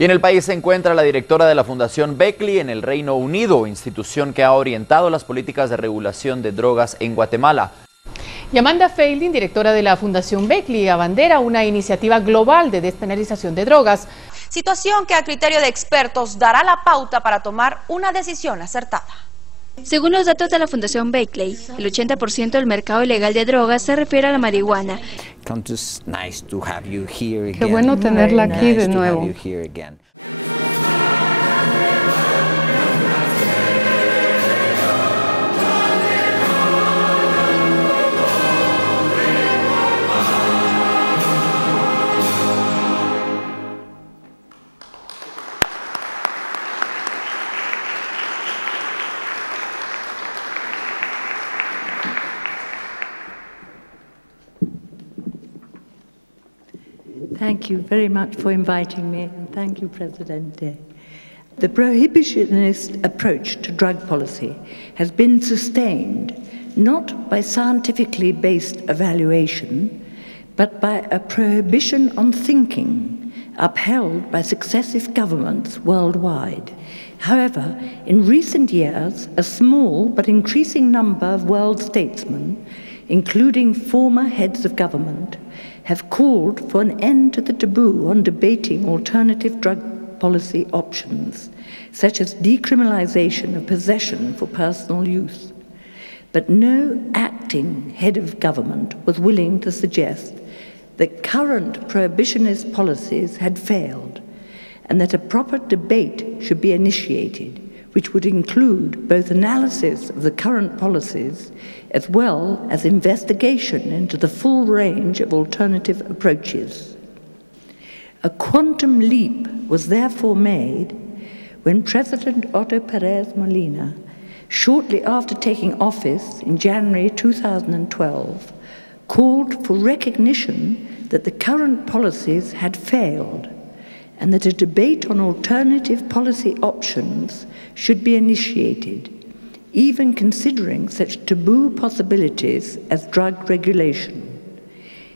Y en el país se encuentra la directora de la Fundación Beckley en el Reino Unido, institución que ha orientado las políticas de regulación de drogas en Guatemala. Y Amanda Feilding, directora de la Fundación Beckley, abandera una iniciativa global de despenalización de drogas. Situación que a criterio de expertos dará la pauta para tomar una decisión acertada. Según los datos de la Fundación Beckley, el 80% del mercado ilegal de drogas se refiere a la marihuana. Qué bueno tenerla aquí de nuevo. Thank you very much for inviting me, and thank you, Presidente. The prohibitionist approach to drug policy has been sustained not by scientifically based evaluation, but by a prohibition on thinking upheld by successive governments worldwide. However, in recent years, a small but increasing number of world statesmen, including former heads of government, have called for an end to the taboo on debating alternative drug policy options, such as decriminalization of possession for personal use. But no acting head of government was willing to suggest that current prohibitionist policies had failed, and that a proper debate should be initiated, which would include both analysis of the current policies as well as investigation into the full range of alternative approaches. A quantum leap was therefore made when President Otto Pérez Molina, shortly after taking office in January 2012, called for recognition that the current policies had failed and that a debate on alternative policy options should be initiated, even considering such taboo possibilities as drug regulation.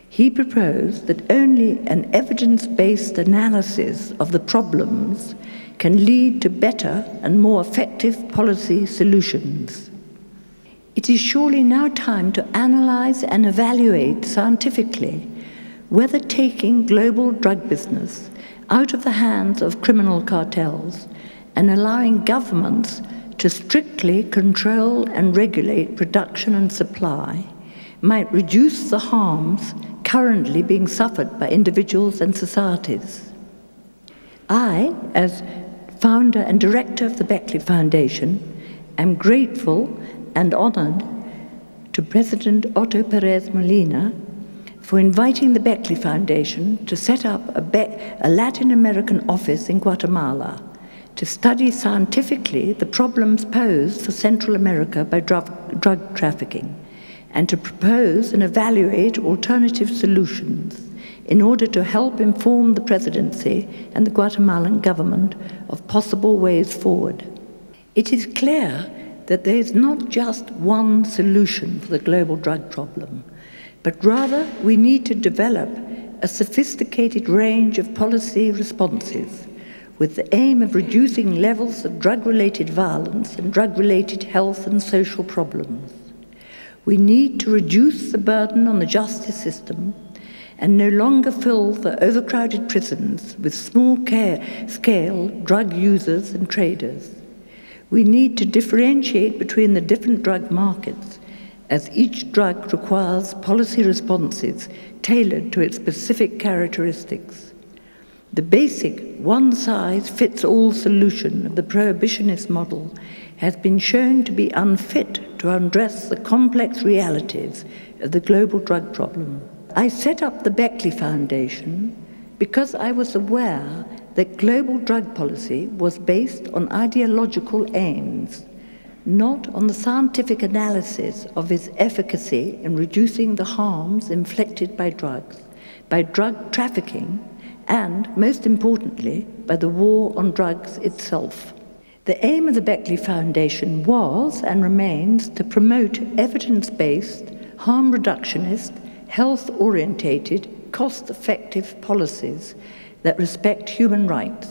He proposed that only an evidence-based analysis of the problems can lead to better and more effective policy solutions. It is surely now time to analyze and evaluate scientifically whether taking global drug business out of the hands of criminal cartels and allowing governments to strictly control and regulate production and supply might reduce the harms currently being suffered by individuals and societies. I, as founder and director of the Beckley Foundation, am grateful and honored to President Otto Pérez Molina for inviting the Beckley Foundation to set up a Latin American office in Guatemala to study scientifically the problems posed for Central America by drug trafficking, and to propose and evaluate alternative solutions in order to help inform the presidency and the Guatemalan government of possible ways forward. It is clear that there is not just one solution for the global drug problem, but rather we need to develop a sophisticated range of policy responses with the aim of reducing levels of drug-related violence and drug-related health and social problems. We need to reduce the burden on the justice system and no longer fill the overcrowded prisons with small-scale drug users and traders. We need to differentiate between the different drug markets, as each drug requires policy responses tailored to its specific characteristics. The basic one-size-fits-all solution of the prohibitionist model has been shown to be unfit to address the complex realities of the global drug problem. I set up the Beckley Foundation because I was aware that global drug policy was based on ideological aims, not on the scientific analysis of its efficacy in reducing the harms inflicted by drugs, by drug trafficking, and, most importantly, by the war on drugs itself. The aim of the Beckley Foundation was and remains to promote evidence-based, harm reductionist, health-orientated, cost-effective policies that respect human rights.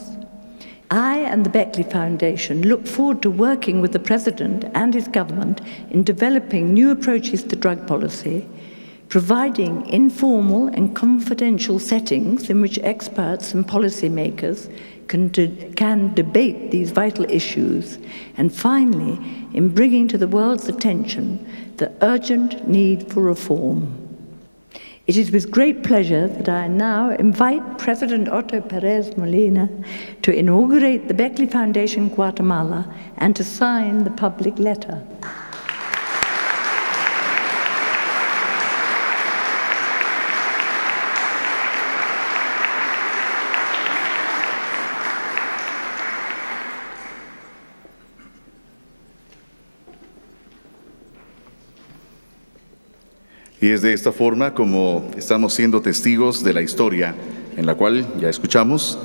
I and the Beckley Foundation look forward to working with the President and his government in developing new approaches to drug policy, providing informal and confidential settings in which experts and policymakers can debate these vital issues, and finally, in bringing to the world's attention the urgent need for reform. It is with great pleasure that I now invite President Otto Pérez Molina to inaugurate the Beckley Foundation Guatemala and to sign the public letter. Y es de esta forma como estamos siendo testigos de la historia en la cual, ya escuchamos,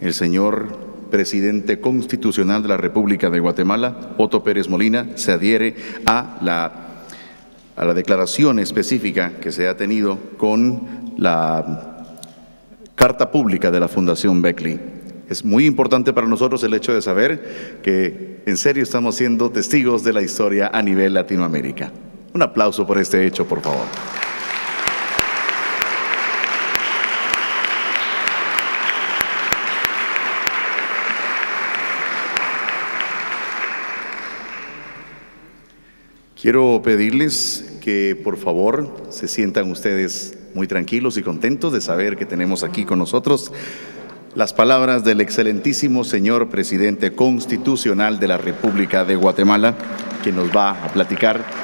el señor presidente constitucional de la República de Guatemala, Otto Pérez Molina, se adhiere a la declaración específica que se ha tenido con la Carta Pública de la Fundación Beckley. Es muy importante para nosotros el hecho de saber que en serio estamos siendo testigos de la historia a nivel Latinoamérica. Un aplauso por este hecho, por favor. Quiero pedirles que, por favor, se sientan ustedes muy tranquilos y contentos de saber que tenemos aquí con nosotros las palabras del excelentísimo señor presidente constitucional de la República de Guatemala, que nos va a platicar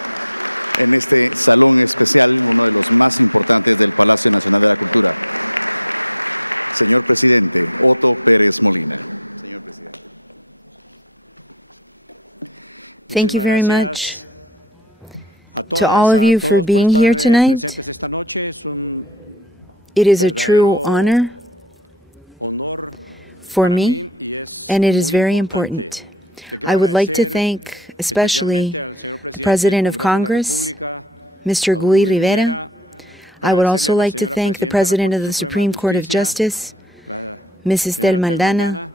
en este salón especial, uno de los más importantes del Palacio Nacional de la Cultura. Señor presidente Otto Pérez Molina. Señor presidente. Thank you very much to all of you for being here tonight. It is a true honor for me, and it is very important. I would like to thank especially the President of Congress, Mr. Guy Rivera. I would also like to thank the President of the Supreme Court of Justice, Mrs. Del Maldana.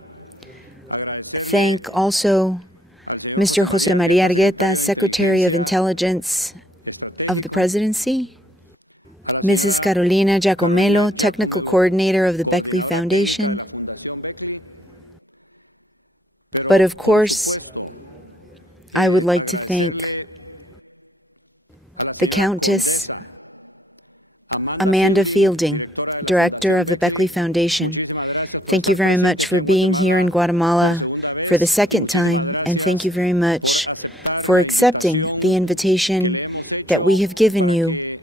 Thank also Mr. José María Argueta, Secretary of Intelligence of the Presidency, Mrs. Carolina Giacomello, Technical Coordinator of the Beckley Foundation. But of course, I would like to thank the Countess Amanda Fielding, Director of the Beckley Foundation. Thank you very much for being here in Guatemala for the second time, and thank you very much for accepting the invitation that we have given you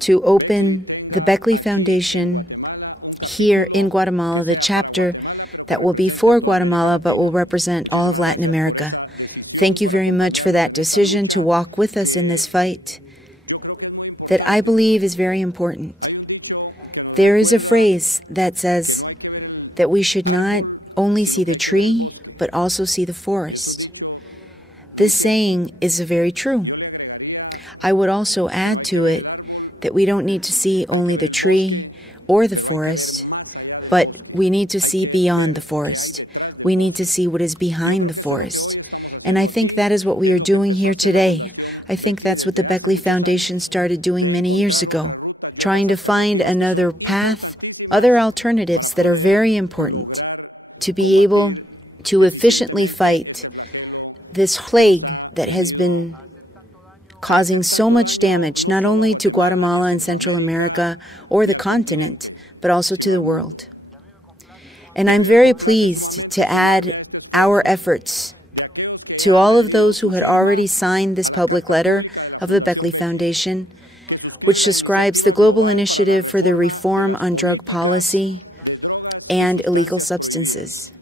to open the Beckley Foundation here in Guatemala, the chapter that will be for Guatemala but will represent all of Latin America. Thank you very much for that decision to walk with us in this fight that I believe is very important. There is a phrase that says that we should not only see the tree but also see the forest. This saying is very true. I would also add to it that we don't need to see only the tree or the forest, but we need to see beyond the forest. We need to see what is behind the forest. And I think that is what we are doing here today. I think that's what the Beckley Foundation started doing many years ago, trying to find another path, other alternatives that are very important to be able to efficiently fight this plague that has been causing so much damage, not only to Guatemala and Central America or the continent, but also to the world. And I'm very pleased to add our efforts to all of those who had already signed this public letter of the Beckley Foundation, which describes the global initiative for the reform on drug policy and illegal substances.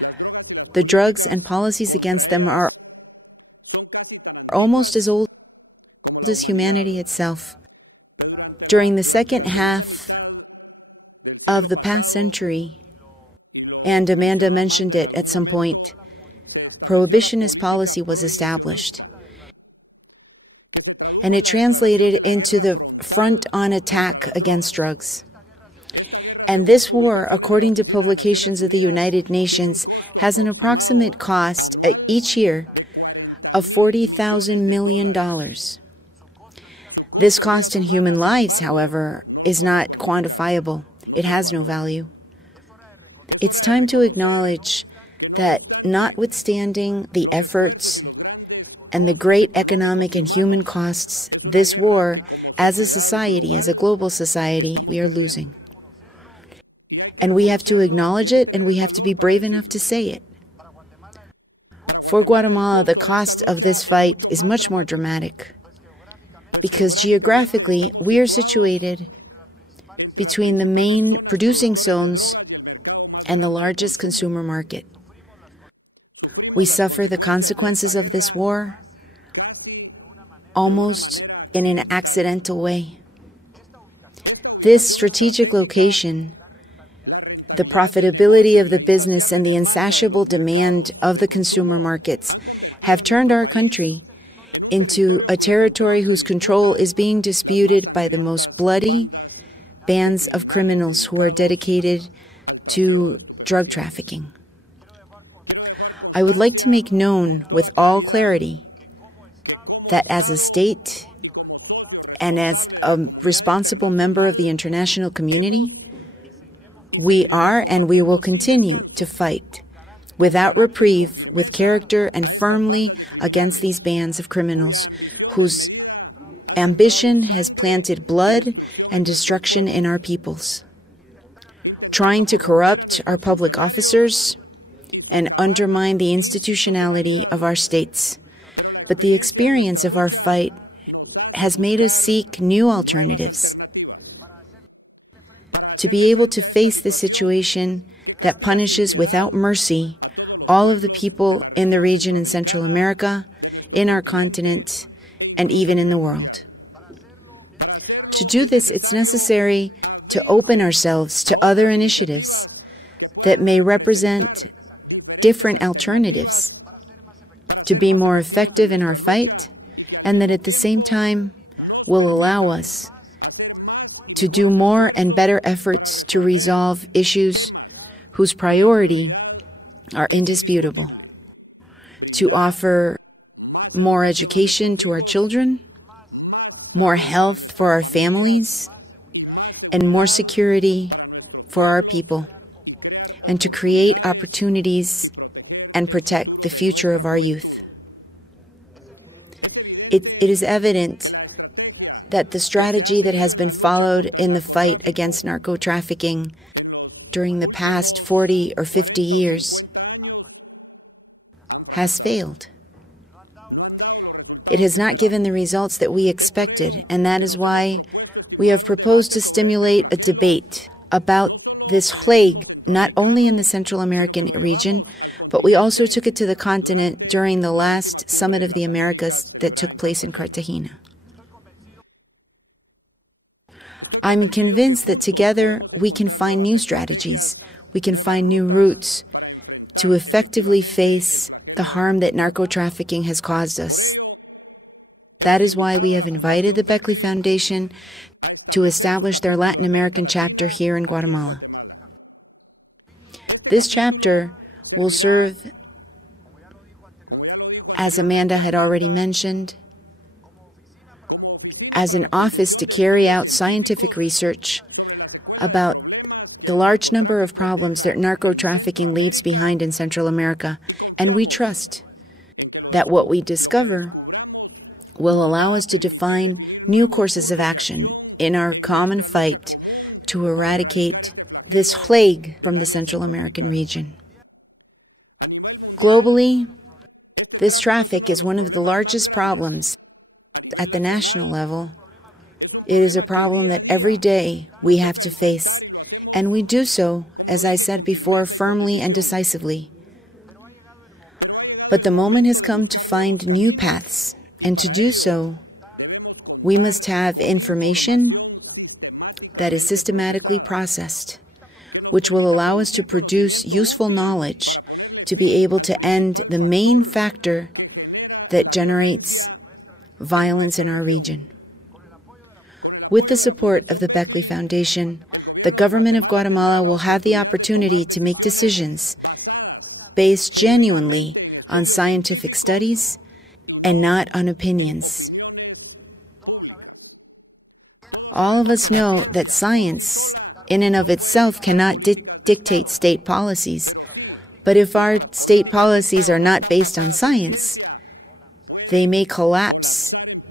The drugs and policies against them are almost as old as humanity itself. During the second half of the past century, and Amanda mentioned it at some point, prohibitionist policy was established. And it translated into the front-on attack against drugs. And this war, according to publications of the United Nations, has an approximate cost each year of $40,000 million. This cost in human lives, however, is not quantifiable. It has no value. It's time to acknowledge that notwithstanding the efforts and the great economic and human costs, this war, as a society, as a global society, we are losing. And we have to acknowledge it, and we have to be brave enough to say it. For Guatemala, the cost of this fight is much more dramatic, because geographically, we are situated between the main producing zones and the largest consumer market. We suffer the consequences of this war almost in an accidental way. This strategic location, the profitability of the business and the insatiable demand of the consumer markets have turned our country into a territory whose control is being disputed by the most bloody bands of criminals who are dedicated to drug trafficking. I would like to make known with all clarity that as a state and as a responsible member of the international community, we are and we will continue to fight without reprieve, with character and firmly against these bands of criminals whose ambition has planted blood and destruction in our peoples, trying to corrupt our public officers and undermine the institutionality of our states. But the experience of our fight has made us seek new alternatives. To be able to face the situation that punishes without mercy all of the people in the region in Central America, in our continent, and even in the world. To do this, it's necessary to open ourselves to other initiatives that may represent different alternatives, to be more effective in our fight, and that at the same time will allow us to do more and better efforts to resolve issues whose priority are indisputable, to offer more education to our children, more health for our families, and more security for our people, and to create opportunities and protect the future of our youth. It is evident that the strategy that has been followed in the fight against narco-trafficking during the past 40 or 50 years has failed. It has not given the results that we expected, and that is why we have proposed to stimulate a debate about this plague, not only in the Central American region, but we also took it to the continent during the last Summit of the Americas that took place in Cartagena. I'm convinced that together we can find new strategies. We can find new routes to effectively face the harm that narco-trafficking has caused us. That is why we have invited the Beckley Foundation to establish their Latin American chapter here in Guatemala. This chapter will serve, as Amanda had already mentioned, as an office to carry out scientific research about the large number of problems that narco-trafficking leaves behind in Central America. And we trust that what we discover will allow us to define new courses of action in our common fight to eradicate this plague from the Central American region. Globally, this traffic is one of the largest problems at the national level. It is a problem that every day we have to face, and we do so, as I said before, firmly and decisively. But the moment has come to find new paths, and to do so, we must have information that is systematically processed, which will allow us to produce useful knowledge to be able to end the main factor that generates violence in our region. With the support of the Beckley Foundation, the government of Guatemala will have the opportunity to make decisions based genuinely on scientific studies and not on opinions. All of us know that science, in and of itself, cannot dictate state policies. But if our state policies are not based on science, they may collapse in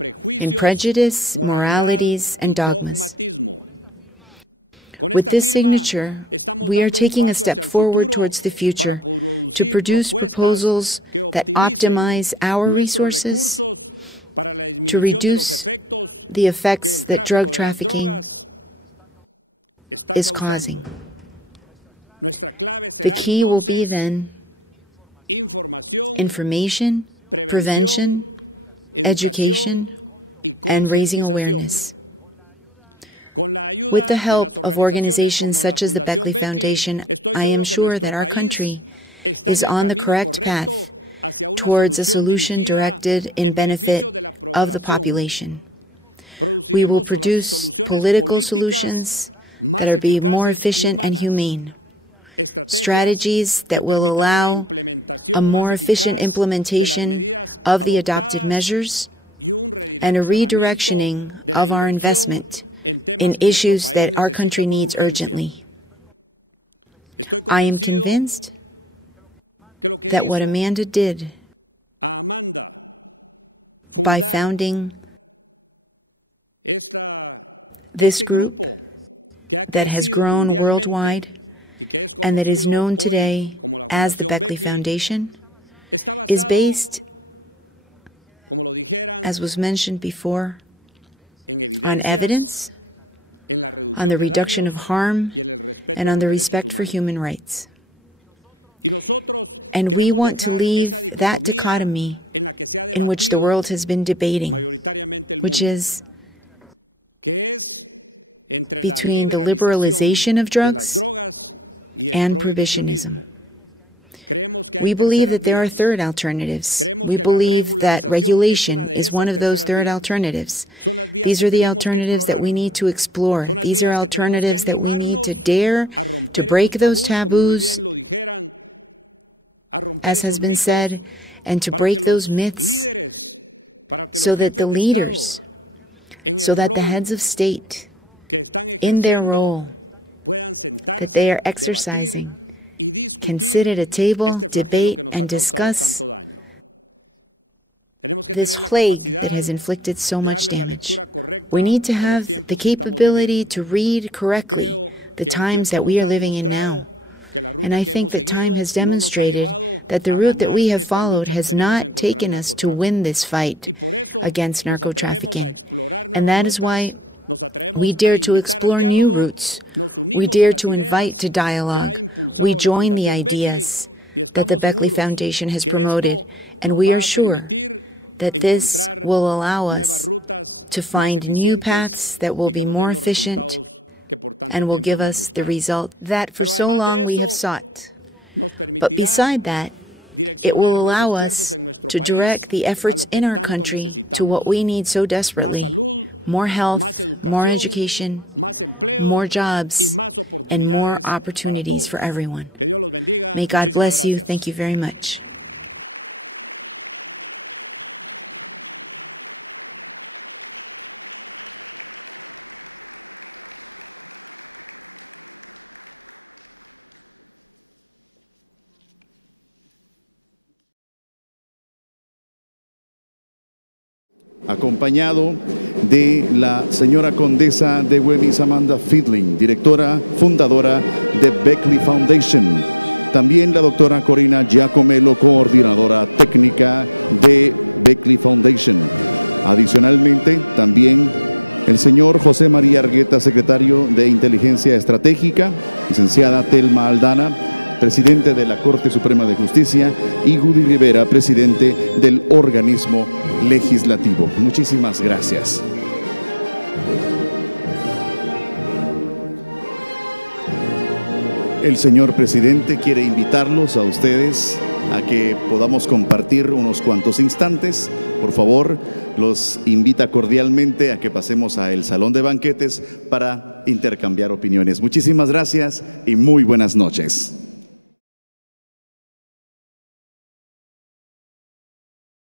prejudice, moralities, and dogmas. With this signature, we are taking a step forward towards the future to produce proposals that optimize our resources to reduce the effects that drug trafficking is causing. The key will be then information, prevention, education, and raising awareness. With the help of organizations such as the Beckley Foundation, I am sure that our country is on the correct path towards a solution directed in benefit of the population. We will produce political solutions that are be more efficient and humane, strategies that will allow a more efficient implementation of the adopted measures and a redirectioning of our investment in issues that our country needs urgently. I am convinced that what Amanda did by founding this group that has grown worldwide and that is known today as the Beckley Foundation is based, as was mentioned before, on evidence, on the reduction of harm, and on the respect for human rights. And we want to leave that dichotomy in which the world has been debating, which is between the liberalization of drugs and prohibitionism. We believe that there are third alternatives. We believe that regulation is one of those third alternatives. These are the alternatives that we need to explore. These are alternatives that we need to dare to break those taboos, as has been said, and to break those myths so that the leaders, so that the heads of state, in their role that they are exercising, can sit at a table, debate, and discuss this plague that has inflicted so much damage. We need to have the capability to read correctly the times that we are living in now. And I think that time has demonstrated that the route that we have followed has not taken us to win this fight against narco-trafficking. And that is why we dare to explore new routes. We dare to invite to dialogue. We join the ideas that the Beckley Foundation has promoted, and we are sure that this will allow us to find new paths that will be more efficient and will give us the result that for so long we have sought. But beside that, it will allow us to direct the efforts in our country to what we need so desperately: more health, more education, more jobs, and more opportunities for everyone. May God bless you. Thank you very much. Acompañado de la señora condesa de Güemes, Amanda Fidling, directora fundadora de Beckley Foundation. También la doctora Corina Giacomelo, coordinadora técnica de Beckley Foundation. Adicionalmente, también el señor José María Argueta, secretario de Inteligencia Estratégica, licenciada Telma Aldana, presidente de la Corte Suprema de Justicia, y Judy Rivera, presidente del organismo legislativo. Muchísimas gracias. El señor presidente quiere invitarlos a ustedes a que podamos compartir unos cuantos instantes. Por favor, los invita cordialmente a que pasemos al salón de banquetes para intercambiar opiniones. Muchísimas gracias y muy buenas noches.